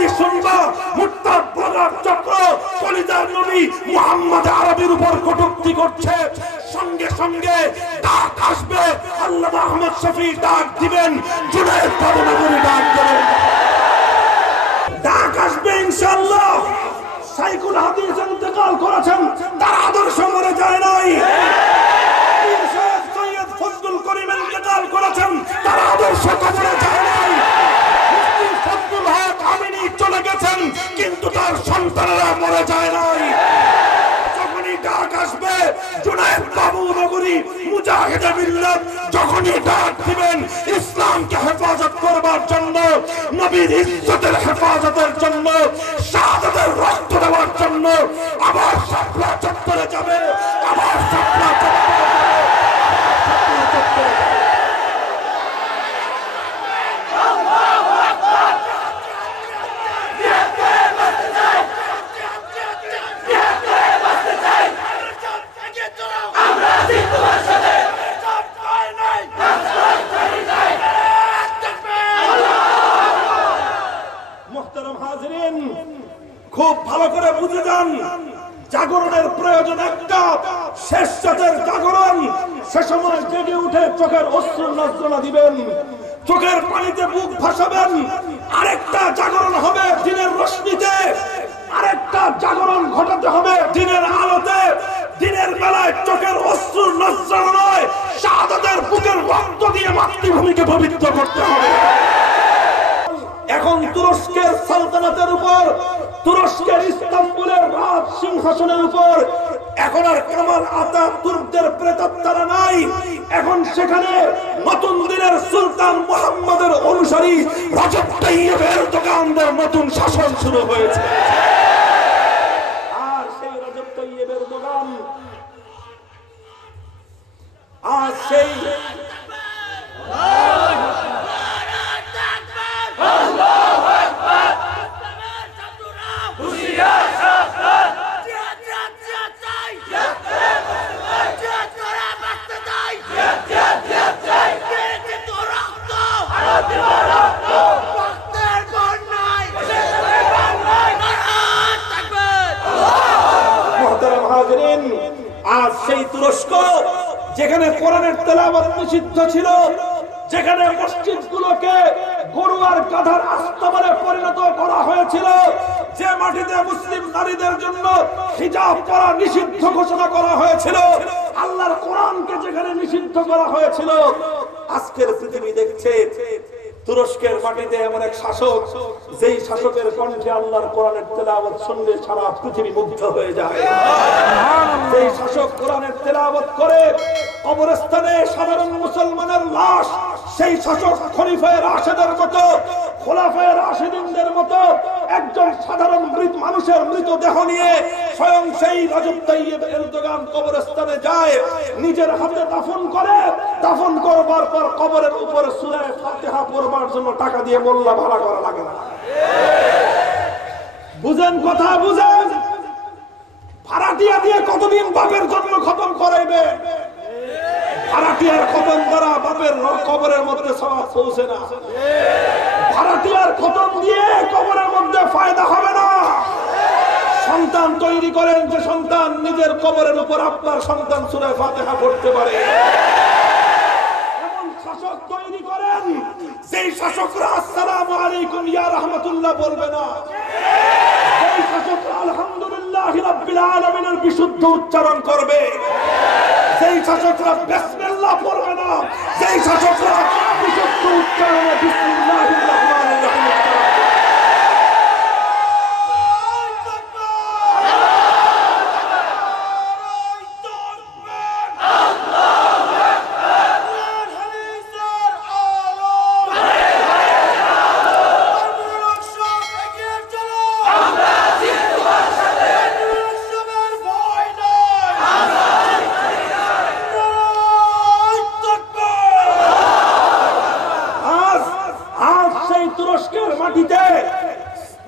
তখনই শুনবা মুরতাদ ব্লগার চক্র কলিজার নবী মুহাম্মদ আরবির উপর কটূক্তি করছে। সঙ্গে সঙ্গে ডাক আসবে, আল্লামা আহমদ শফী ডাক দিবেন, জুনায়েদ বাবুনগরী ডাক দেবেন, ডাক আসবে ইনশাআল্লাহ। সাইকুল হাদিস ইন্তেকাল করেছেন, তার আদর্শ মরে যায় নাই। সৈয়দ ফজলুল করিম ইন্তেকাল করেছেন, তার আদর্শ কবরে যায় নাই। মুফতি ফজলুল হক আমিনী চলে গেছেন, কিন্তু তার সন্তানেরা মরে যায় নাই। যখনই ডাক আসবে জুনায়েদ বাবুনগরী মুজাহিদে মিল্লাত যখনই ডাক দিবেন ইসলামকে হেফাজত করবার জন্য, নবীর ইজ্জতের হেফাজতের জন্য, শাহাদাতের রক্ত দেওয়ার জন্য আবার শাপলা চত্বরে যাবে, আবার শাপলা চত্বরে খুব ভালো করে বুঝে যান। জাগরণের প্রয়োজন একটা, শেষ রাতের জাগরণ। সে সময় জেগে উঠে চোখের অশ্রু নজরানা দিবেন, চোখের পানিতে বুক ভাসাবেন। আরেকটা জাগরণ হবে দিনের রশ্মিতে, আরেকটা জাগরণ ঘটাতে হবে দিনের আলোতে। দিনের বেলায় চোখের অশ্রু নজরানা নয়, শাহাদাতের বুকের রক্ত দিয়ে মাতৃভূমিকে পবিত্র করতে হবে। এখন তুরস্কের সালতানাতের উপর, তুরস্কের ইস্তাম্বুলের রাজ সিংহাসনের উপর এখন আর কামাল আতাতুর্কদের প্রেতাত্মারা নাই। এখন সেখানে নতুন দিনের সুলতান মুহাম্মদের অনুসারী রজব তাইয়্যিব এরদোগানের নতুন শাসন শুরু হয়েছে। আর সেই রজব তাইয়্যিব এরদোগান আর সেই আজ সেই তুরস্ক যেখানে কোরআনের তেলাওয়াত নিষিদ্ধ ছিল, যেখানে মসজিদগুলোকে গরু আর গাধার আস্তাবলে পরিণত করা হয়েছিল, যে মাটিতে মুসলিম নারীদের জন্য হিজাব পরা নিষিদ্ধ ঘোষণা করা হয়েছিল, আল্লাহর কোরআনকে যেখানে নিষিদ্ধ করা হয়েছিল, আজকের পৃথিবী দেখছে তুরস্কের মাটিতে এমন এক শাসক, যেই শাসকের কণ্ঠে আল্লাহর কোরআনের তেলাওয়াত শুনলে সারা পৃথিবী মুগ্ধ হয়ে যায়। যেই শাসক কোরআনের তেলাওয়াত করে কবরস্থানে সাধারণ মুসলমানের লাশ, সেই শাসক খলিফায়ে রাশেদের মতো, খোলাফায়ে রাশিদিনদের মতো একজন সাধারণ মৃত মানুষের মৃতদেহ নিয়ে স্বয়ং সেই রজব তাইয়্যিব এরদোগান কবরস্থানে যায়, নিজের হাতে দাফন করে। দাফন করবার পর কবরের উপরে সূরা ফাতিহা পড়বার জন্য টাকা দিয়ে মোল্লা ভাড়া করা লাগে না। বুঝেন কথা, বুঝেন? ভাড়াটিয়া দিয়ে কতদিন বাপের জন্ম খতম করাইবে? ভাড়াটিয়ার খতম করা বাপের কবরের মধ্যে সওয়াব পৌঁছে না। ভাড়াটিয়ার খতম দিয়ে কবরের মধ্যে ফায়দা হবে না। সন্তান তৈরি করেন যে সন্তান নিজের কবরের উপর আপনার সন্তান সূরা ফাতিহা পড়তে পারে। এমন শাসক তৈরি করেন যেই শাসকরা আসসালামু আলাইকুম ইয়া রাহমাতুল্লাহ বলবে না, যেই শাসকরা আলহামদুলিল্লাহি রাব্বিল আলামিনের বিশুদ্ধ উচ্চারণ করবে, যেই শাসকরা বিসমিল্লাহ পড়বে না, যেই শাসকরা বিশুদ্ধ উচ্চারণে বিসমিল্লাহির রহমানির রহিম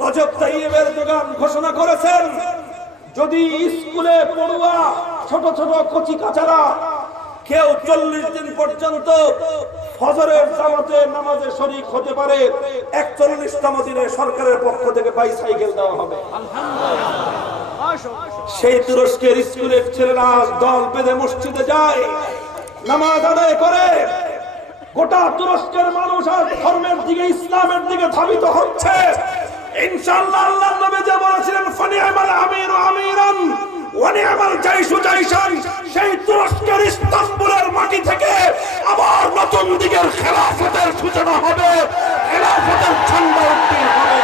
রজব তাইয়্যিব এরদোগান ঘোষণা করেছেন, যদি স্কুলে পড়ুয়া ছোট ছোট কচি কাচারা কেউ 40 দিন পর্যন্ত ফজরের জামাতে নামাজে শরীক হতে পারে 41তম দিনে সরকারের পক্ষ থেকে বাইসাইকেল দেওয়া হবে। সেই তুরস্কের স্কুলের ছেলেরা দল বেঁধে মসজিদে যায়, নামাজ আদায় করে। গোটা তুরস্কের মানুষ আর ধর্মের দিকে, ইসলামের দিকে ধাবিত হচ্ছে। ইনশাআল্লাহ আল্লাহর নবী যে বলেছিলেন ফানিআমাল আমিরু আমিরান ওয়া নিআমাল জাইশু জাইশান, সেই তুরস্কের ইস্তাম্বুলের মাটি থেকে আবার নতুন দিকের খেলাফতের সূচনা হবে, খেলাফতের ঝান্ডা উত্তোলন হবে।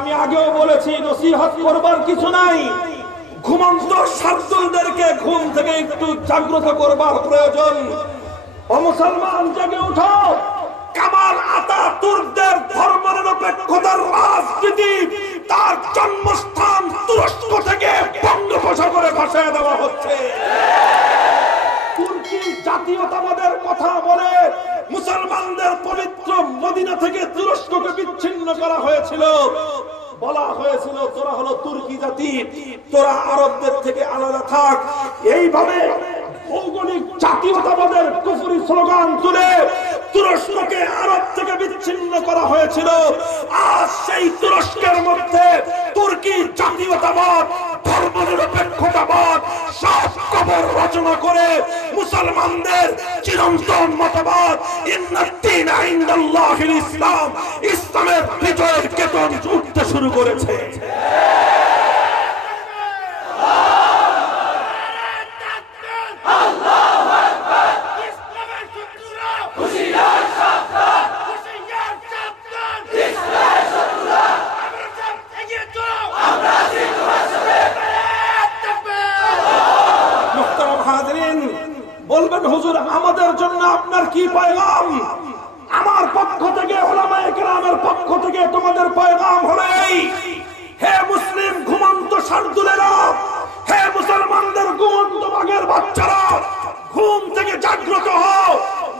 আমি আগেও বলেছি, নসিহত করবার কিছু নাই, ঘুমন্ত শার্দুলদেরকে ঘুম থেকে একটু জাগ্রত করবার প্রয়োজন। ও মুসলমান, জেগে উঠো। কামাল আতাতুর্কের ধর্মনিরপেক্ষতার রাজনীতি তার জন্মস্থান তুরস্ক থেকে বঙ্গোপসাগরে ভাসিয়ে দেওয়া হচ্ছে। তুর্কি জাতীয়তাবাদের কথা বলে মুসলমানদের পবিত্র মদিনা থেকে তুরস্ককে বিচ্ছিন্ন করা হয়েছিল। বলা হয়েছিল তোরা হলো তুর্কি জাতি, তোরা আরবদের থেকে আলাদা থাক। এইভাবে ভৌগোলিক জাতীয়তাবাদের কুফরি স্লোগান তুলে তুরস্ককে আরব থেকে বিচ্ছিন্ন করা হয়েছিল। আজ সেই তুরস্কের মধ্যে তুর্কি জাতীয়তাবাদ, ধর্মনিরপেক্ষতাবাদ সব কবর রচনা করে মুসলমানদের চিরন্তন মতবাদ ইন্নাদ-দীনা ইনদাল্লাহিল ইসলাম, ইসলামের বিজয়ের কেতন উঠতে শুরু করেছে। বলবেন হুজুর, আমাদের জন্য আপনার কি পয়গাম? আমার পক্ষ থেকে, উলামায়ে কেরামের পক্ষ থেকে তোমাদের পয়গাম হলো এই, হে মুসলিম ঘুমন্ত শার্দুলেরা, হে মুসলমানদের ঘুমন্ত বাঘের বাচ্চারা, ঘুম থেকে জাগ্রত হও।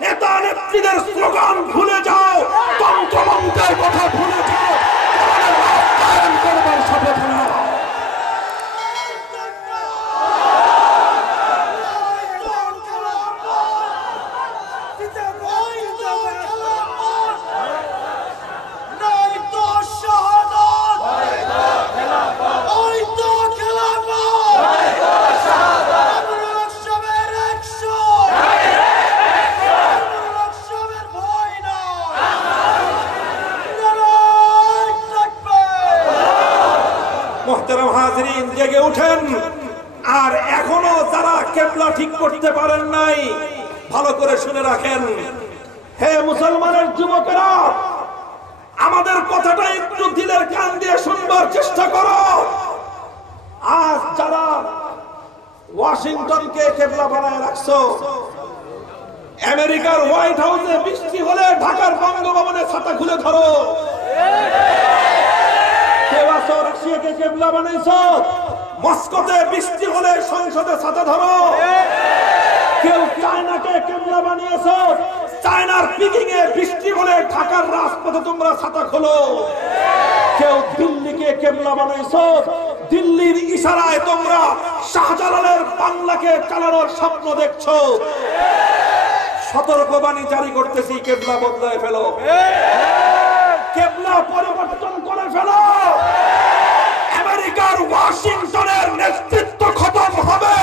নেতা নেত্রীদের স্লোগান ভুলে যাও, তন্ত্রমন্ত্রের কথা ভুলে যাও, কায়েম করবার শপথ নাও। মোহতারাম হাজরিন, জেগে উঠেন। আর এখনো যারা কিবলা ঠিক করতে পারেন নাই, ভালো করে শুনে রাখেন। হে মুসলমানের যুবকেরা, আমাদের কথাটা একটু দিলের কান দিয়ে শুনবার চেষ্টা করো। আজ যারা ওয়াশিংটনকে কিবলা বানায় রাখছো, আমেরিকার হোয়াইট হাউসে বৃষ্টি হলে ঢাকার বঙ্গভবনে ছাতা খুলে ধরো। রাশিয়াকে কিবলা বানাইছো, মস্কোতে বৃষ্টি হলে সংসদে ছাতা ধরো। কেউ চায়নাকে কিবলা বানিয়েছো, চায়নার পিকিং এ বৃষ্টি হলে ঢাকার রাজপথে তোমরা ছাতা খোলো। কেউ দিল্লিকে কিবলা বানাইছো, দিল্লির ইশারায় তোমরা শাহজালালের বাংলাকে চালানোর স্বপ্ন দেখছো। সতর্কবাণী জারি করতেছি, কিবলা বদলায় ফেলো, কিবলা পরিবর্তন করে ফেলো। আমেরিকার ওয়াশিংটনের নেতৃত্ব খতম হবে,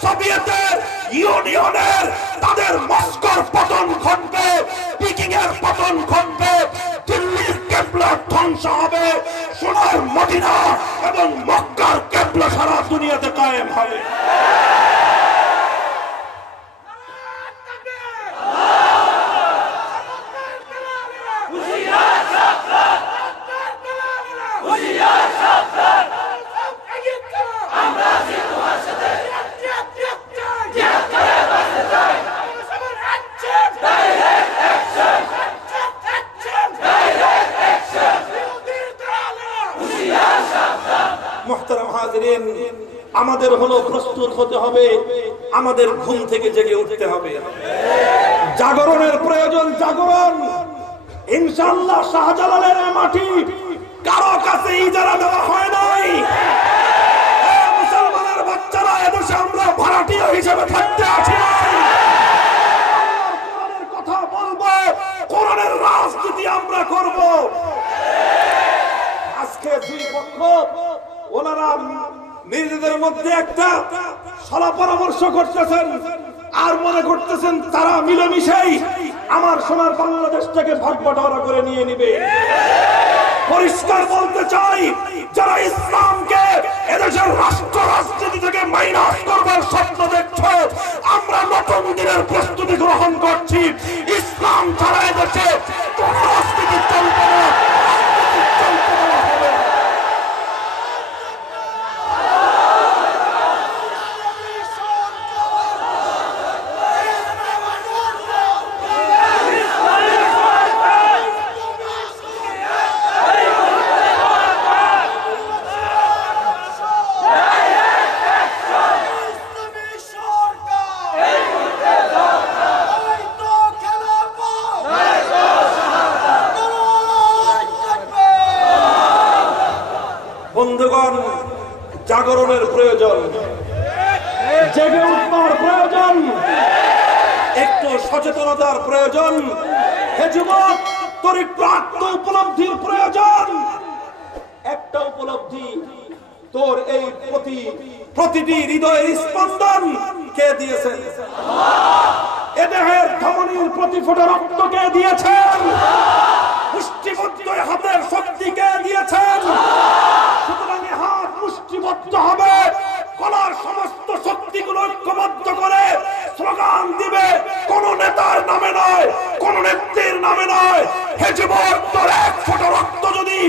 সোভিয়েতের ইউনিয়নের তাদের মস্কোর পতন ঘটবে, পিকিং এর পতন ঘটবে, দিল্লির কিবলা ধ্বংস হবে, সোনার মদিনা এবং মক্কার কিবলা সারা দুনিয়াতে কায়েম হবে। আমাদের হলো প্রস্তুত হতে হবে, আমাদের ঘুম থেকে জেগে উঠতে হবে। জাগরণের প্রয়োজন, জাগরণ। ইনশাআল্লাহ শাহজালালের মাটি কারো কাছে ইজারা দেওয়া হয় নাই। মুসলমানের বাচ্চারা, এদেশে আমরা ভাড়াটিয়া হিসেবে থাকতে আছি। কোরআনের কথা বলবো, কোরআনের রাজনীতি আমরা করব। আজকে দুই পক্ষ ওনারা নিজেদের মধ্যে একটা সলা পরামর্শ করতেছেন আর মনে করতেছেন তারা মিলেমিশেই আমার সোনার বাংলাদেশটাকে ভাগ বাটোয়ারা করে নিয়ে নিবে। পরিষ্কার বলতে চাই, যারা ইসলামকে এদেশের রাষ্ট্র রাজনীতি থেকে মাইনাস করবার স্বপ্ন দেখছো, আমরা নতুন দিনের প্রস্তুতি গ্রহণ করছি। ইসলাম ছাড়া এদেশে কোন রাজনীতি চলবে না। বন্ধুগণ, জাগরণের প্রয়োজন, জেগে উঠবার প্রয়োজন, একটু সচেতনতার প্রয়োজন। হে যুবক, তোর একটু আত্ম উপলব্ধির প্রয়োজন। একটা উপলব্ধি, তোর এই প্রতিটি হৃদয়ের স্পন্দন কে দিয়েছেন? এ দেহের ধমনীর প্রতি ফোঁটা রক্ত কে দিয়েছেন? মুষ্টিবদ্ধ হাতের শক্তি কে দিয়েছেন? সুতরাং হাত মুষ্টিবদ্ধ হবে, গলার সমস্ত শক্তিগুলো ঐক্যবদ্ধ করে স্লোগান দিবে, কোন নেতার নামে নয়, কোন নেত্রীর নামে নয়। হে যুবক, তোর এক ফোঁটা রক্ত যদি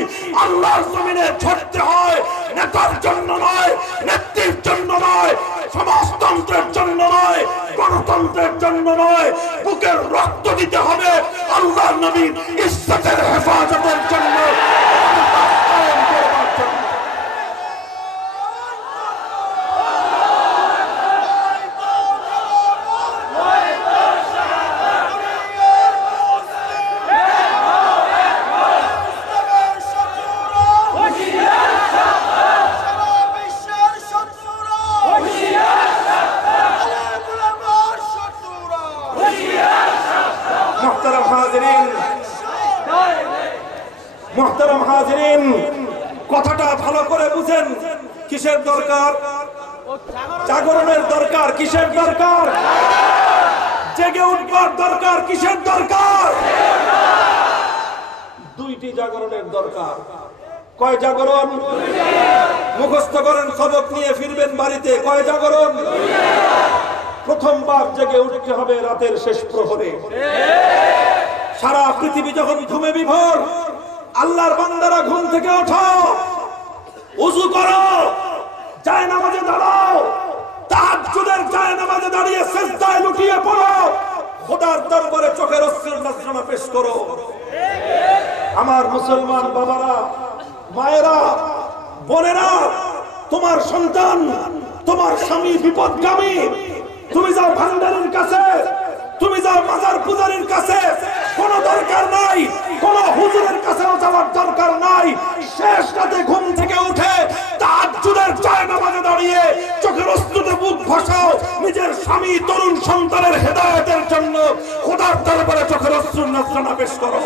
আল্লাহর জমিনে ঝরতে হয়, নেতার জন্য নয়, নেত্রীর জন্য নয়, সমাজতন্ত্রের জন্য নয়, গণতন্ত্রের জন্য নয়, বুকের রক্ত দিতে হবে আল্লাহর নবীর ইজ্জতের হেফাজতের জন্য। মুহতারাম হাজিরিন, কথাটা ভালো করে বুঝেন। কিসের দরকার? জাগরণের দরকার। কিসের দরকার? জেগে উঠবার দরকার। কিসের দরকার? দুইটি জাগরণের দরকার। কয় জাগরণ? মুখস্থ করেন, সবক নিয়ে ফিরবেন বাড়িতে। কয় জাগরণ? প্রথমবার জেগে উঠতে হবে রাতের শেষ প্রহরে। সারা পৃথিবী যখন ঘুমে বিভোর, আল্লাহর বান্দারা ঘুম থেকে ওঠো, ওযু করো, জায়নামাজে দাঁড়াও, তাহাজ্জুদের জায়নামাজে দাঁড়িয়ে সিজদায় লুটিয়ে পড়ো, খোদার দরবারে চোখের অশ্রুর নজরানা পেশ করো। আমার মুসলমান বাবারা, মায়েরা, বোনেরা, তোমার সন্তান, তোমার স্বামী বিপদগামী, তুমি যাও ভান্ডারের কাছে, তুমি যাও মাজার পূজারীর কাছে, কোন দরকার নাই, কোন হুজুরের কাছেও যাওয়ার দরকার নাই। শেষ রাতে ঘুম থেকে উঠে তাহাজ্জুদের জায়নামাজে দাঁড়িয়ে চোখের অশ্রুতে বুক ভাসাও, নিজের স্বামী, তরুণ সন্তানের হেদায়েতের জন্য খোদার দরবারে চোখের অশ্রুর নজরানা পেশ করো।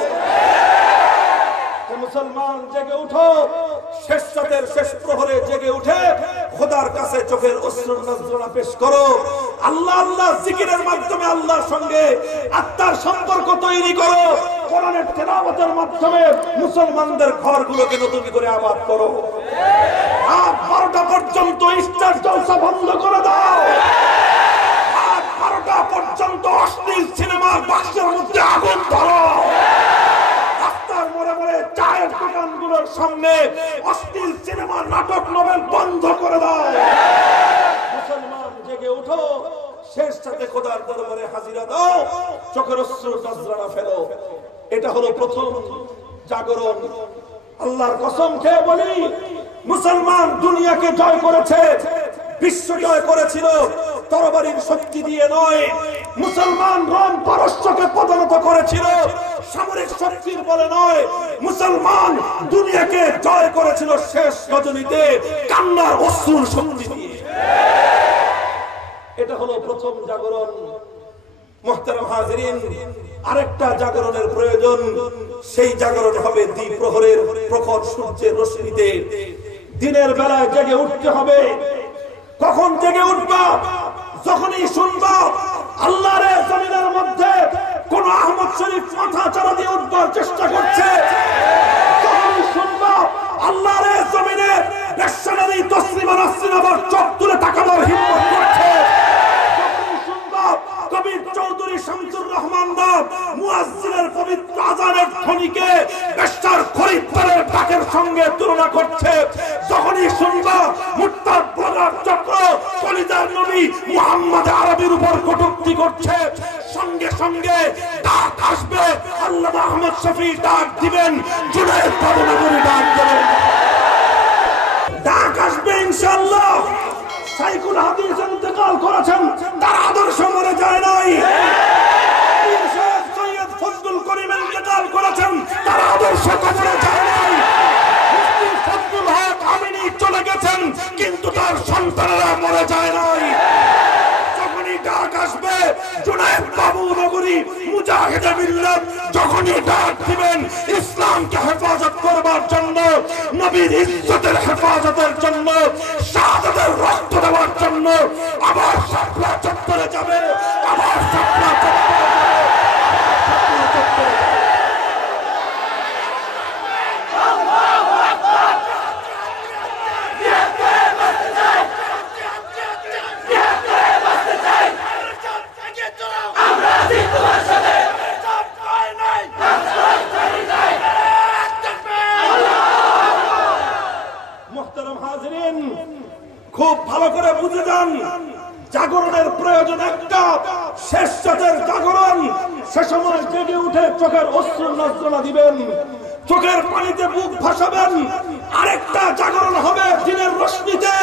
মুসলমান, জেগে উঠো, শেষ রাতের শেষ প্রহরে জেগে উঠে খোদার কাছে চোখের অশ্রুর নজরানা পেশ করো। আল্লাহ আল্লাহ জিকিরের মাধ্যমে আল্লাহর সঙ্গে আত্মার সম্পর্ক তৈরি করো। কোরআনের তেলাওয়াতের মাধ্যমে মুসলমানদের ঘরগুলোকে নতুন করে আবাদ করো। রাত 12টা পর্যন্ত স্টার জলসা বন্ধ করে দাও। রাত 12টা পর্যন্ত অশ্লীল সিনেমার বাক্সের মধ্যে আগুন ধরো। মোড়ে মোড়ে চায়ের দোকানগুলোর সামনে অশ্লীল সিনেমা, নাটক, নোবেল বন্ধ করে দাও। মুসলমান, জেগে উঠো, শেষ সাথে খোদার দরবারে হাজিরা দাও, চোখের অশ্রুর নজরানা ফেলো। এটা হলো প্রথম জাগরণ। আল্লাহর কসম খেয়ে বলি, মুসলমান দুনিয়াকে জয় করেছে, বিশ্ব জয় করেছিল তরবারির শক্তি দিয়ে নয়। মুসলমান রোম পারস্যকে পদানত করেছিল সামরিক শক্তির বলে নয়। মুসলমান দুনিয়াকে জয় করেছিল শেষ রজনীতে কান্নার অশ্রুর শক্তি দিয়ে। এটা হলো প্রথম জাগরণ। মুহতারাম হাজিরিন, আরেকটা জাগরণের প্রয়োজন। সেই জাগরণ হবে দ্বিপ্রহরের প্রখর সূর্যের রশ্মিতে। দিনের বেলায় জেগে উঠতে হবে। কখন জেগে উঠবা? যখনই শুনবা আল্লাহর জমিনের মধ্যে কোন আহমদ শরীফ মাথা চারা দিয়ে উঠবার চেষ্টা করছে, যখনই শুনবা আল্লাহর জমিনে বেশ্যানারী তসলিমা নাসরিন আবার চোখ তুলে তাকানোর হিম্মত করছে, যখনই শুনবা কবির চৌধুরী শামসুর রহমান দাব মুয়াজ্জিনের পবিত্র আযানের ধ্বনিকে বেশ্যার খরিদ্দারের ডাকের সঙ্গে তুলনা করছে, যখনই শুনবা মুর্তাদ ব্লগার চক্র কলিজার নবী মুহাম্মদ আরবির উপর কটূক্তি করছে, সঙ্গে সঙ্গে ডাক আসবে আল্লামা আহমদ শফী ডাক দিবেন, জুনায়েদ বাবুনগরী ডাক দেবেন, ডাক আসবে ইনশাআল্লাহ। সাইকুল হাদিস ইন্তেকাল করেছেন, তার আদর্শ মরে যায় নাই। সৈয়দ ফজলুল করিম ইন্তেকাল করেছেন, তার আদর্শ কবরে যায় নাই। মুফতি ফজলুল হক আমিনী চলে গেছেন, কিন্তু তার সন্তানেরা মরে যায় নাই। যখনই ডাক আসবে জুনায়েদ বাবুনগরী মুজাহিদে মিল্লাত যখনই ডাক দিবেন ইসলামকে হেফাজত করবার জন্য, নবীর ইজ্জতের হেফাজতের জন্য, শাহাদাতের রক্ত দেওয়ার জন্য আবার শাপলা চত্বরে যাবে, আবার শাপলা চত্বরে যাবে। খুব ভালো করে বুঝে যান, জাগরণের প্রয়োজন একটা, শেষ রাতের জাগরণ। সে সময় জেগে উঠে চোখের অশ্রু নজরানা দিবেন, চোখের পানিতে বুক ভাসাবেন। আরেকটা জাগরণ হবে দিনের রশ্মিতে,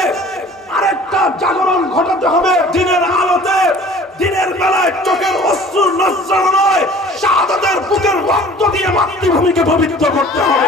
আরেকটা জাগরণ ঘটাতে হবে দিনের আলোতে। দিনের বেলায় চোখের অশ্রু নজরানা নয়, শাহাদাতের বুকের রক্ত দিয়ে মাতৃভূমিকে পবিত্র করতে হবে।